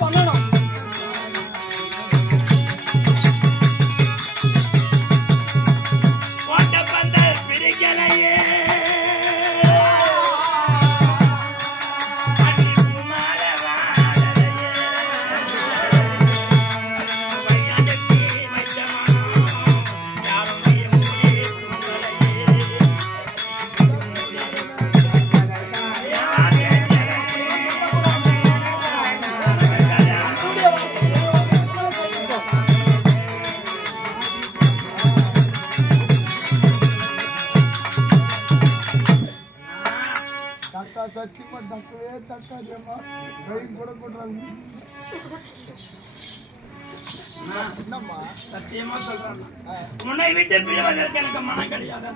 பண்ணணும். சத்தியமா தக்கவே தக்காதேம்மா கை கூட போடுறாங்க. என்னம்மா சத்தியமா சொல்றேன், உன்னை விட்டு பிரிவதற்கு எனக்கு மனம் கிடையாது.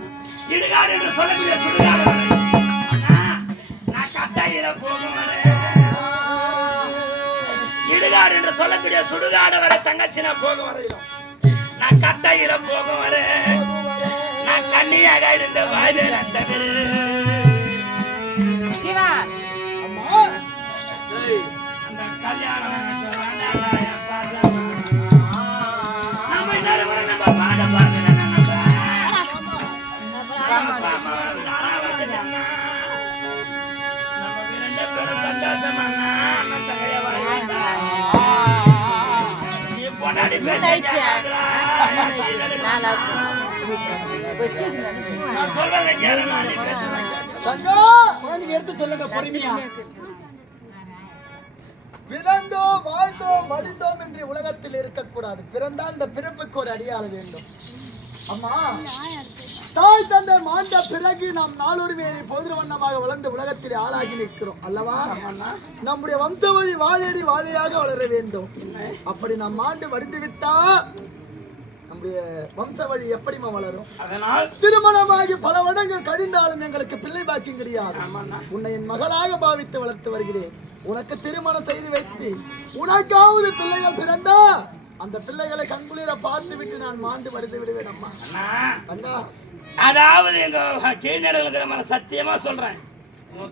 இடுகாடு என்று சொல்லக்கூடிய சுடுகாடு நான் கட்டாயிர போகும் வரை, இடுகாடு என்று சொல்லக்கூடிய சுடுகாடு வரை தங்கச்சி நான் போகும் வரையிலும் நான் கட்டாயிர போகும் வரை நான் கண்ணியாக இருந்த வாழ்வேன் தவிர அந்த கல்யாணம் எனக்கு வேண்டாம். என் பாடலாம் நம்ம இன்னொரு முறை நம்ம பாட பாடுறேன். நமக்கு ரெண்டு பேரும் சந்தோஷமானா அண்ணன் தங்கைய வாங்கிட்டா நீ பொண்டாடி நான் சொல்றதை கேளு. குழந்தைங்க எடுத்து சொல்லுங்க பொறுமையா. பிறந்தோம் வாழ்ந்தோம் மடிந்தோம் என்று உலகத்தில் இருக்கக்கூடாது. பிறந்தால் இந்த பிறப்புக்கு ஒரு அடியாள வேண்டும். அம்மா, தாய் தந்தை மாண்ட பிறகு நாம் நாளொருமையை பொது வண்ணமாக வளர்ந்து உலகத்தில் ஆளாகி நிற்கிறோம் அல்லவா? நம்முடைய வம்ச வழி வாழையடி வாழையாக வளர வேண்டும். அப்படி நாம் மாண்டு வடிந்து விட்டா நம்முடைய வம்ச வழி எப்படிமா வளரும்? அதனால் திருமணமாகி பல வருடங்கள் கழிந்தாலும் எங்களுக்கு பிள்ளை பாக்கியம் கிடையாது. உன்னை என் மகளாக பாவித்து வளர்த்து வருகிறேன். உனக்கு திருமணம் செய்து வைத்து உனக்காவது பிள்ளைகள் பிறந்தா அந்த பிள்ளைகளை கண்குளிர பார்த்து விட்டு நான் மாண்டு மடிந்து விடுவேன். அம்மா அண்ணா, அதாவது எங்க கீழ்நடை சத்தியமா சொல்றேன்,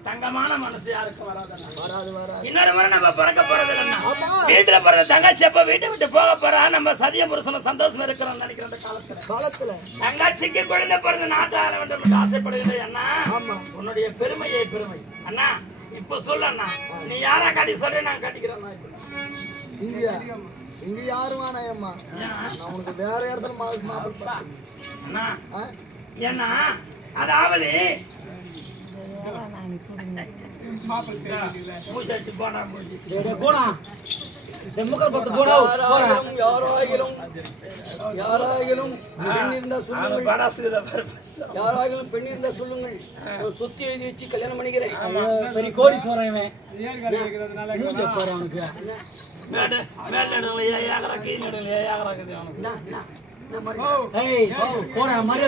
தங்கமான மனசு யாருக்கும் வராது. இன்னொரு முறை நம்ம பிறக்க போறது இல்லைன்னா வீட்டுல பிறந்த தங்கச்சி அப்ப வீட்டை விட்டு போக போறா. நம்ம சதிய புருஷன சந்தோஷமா இருக்கிறோம் நினைக்கிற காலத்துல தங்கச்சிக்கு குழந்தை பிறந்த நாட்டு ஆள வேண்டும் ஆசைப்படுகிற அண்ணா. உன்னுடைய பெருமையை பெருமை அண்ணா. இப்ப சொல்ல அண்ணா, நீ யாரா காட்டி சொல்ற நான் கட்டிக்கிறேன். இங்க யாரும் வேணாயம்மா, நான் உனக்கு வேற இடத்துல அண்ணா. ஏன்னா அதாவது யாராகிலும் பெண் இருந்தா சொல்லுங்கள், சொத்து எழுதி வச்சு கல்யாணம் பண்ணிக்கிறேன். சரி, கோடி சொல்றேன். மரியாதை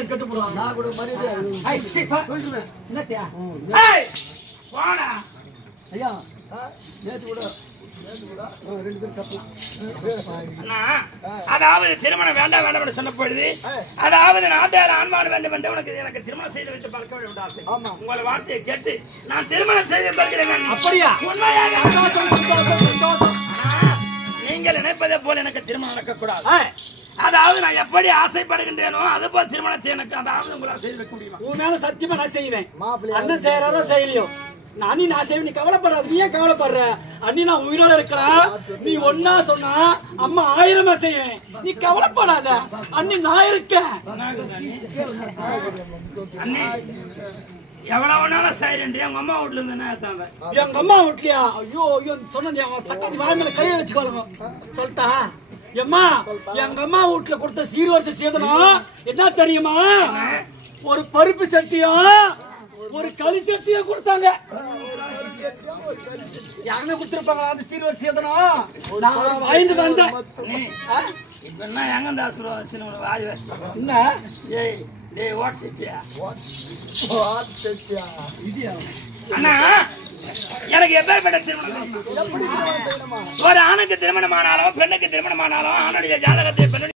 கட்டு போடுவான். நான் கூட மரியாதை ஐயா நேற்று கூட அதாவது திருமணம் வேண்டாம் வேண்டாம் என்று சொன்ன பொழுது, அதாவது நாட்டார் ஆண்மான் வேண்டும் என்று உனக்கு எனக்கு திருமணம் செய்து வைத்து பழக்க வேண்டும். உங்களை வார்த்தையை கேட்டு நான் திருமணம் செய்து பார்க்கிறேன். அப்படியா? நீங்கள் நினைப்பதை போல எனக்கு திருமணம் நடக்கக்கூடாது. அதாவது நான் எப்படி ஆசைப்படுகின்றேனோ அது போல திருமணத்தை எனக்கு அதாவது உங்களால் செய்து வைக்க முடியுமா? உன் மேல சத்தியமா நான் செய்வேன். அண்ணன் செய்யறாரோ செய்யலையோ நானி நான் செய்வேன். நீ கவலைப்படாது. நீ ஏன் கவலைப்படுற? அண்ணி நான் உயிரோட இருக்கலாம். நீ ஒன்னா சொன்னா அம்மா 1000 செய்வேன். நீ கவலைப்படாத. அண்ணி நான் இருக்கேன். எவ்வளவு நாளும் சைலண்ட். எங்க அம்மா வீட்டுல இருந்து எங்க அம்மா வீட்லயா? ஐயோ ஐயோ சொன்னது சக்கத்தி வாய் மேல கையை வச்சுக்கொள்ளுங்க. சொல்லிட்டா எம்மா, எங்க அம்மா வீட்டுல கொடுத்த சீர்வரிசை சேதனம் என்ன தெரியுமா? ஒரு பருப்பு சட்டியும் ஒரு களி சட்டியும் கொடுத்தாங்க. யாருமே கொடுத்துருப்பாங்க அந்த சீர்வரிசை சேதனம். நான் வாங்கிட்டு வந்தேன். இப்ப என்ன எங்க இந்த ஆசீர்வாதம் வாய் என்ன? ஏய் டேய் வாட் செட்டியா அண்ணா, எனக்கு எப்பேற்பட்ட திருமணம்? ஒரு ஆணுக்கு திருமணமானாலும் பெண்ணுக்கு திருமணமானாலும் ஆணுடைய ஜாதகத்தை பெண்ணுடைய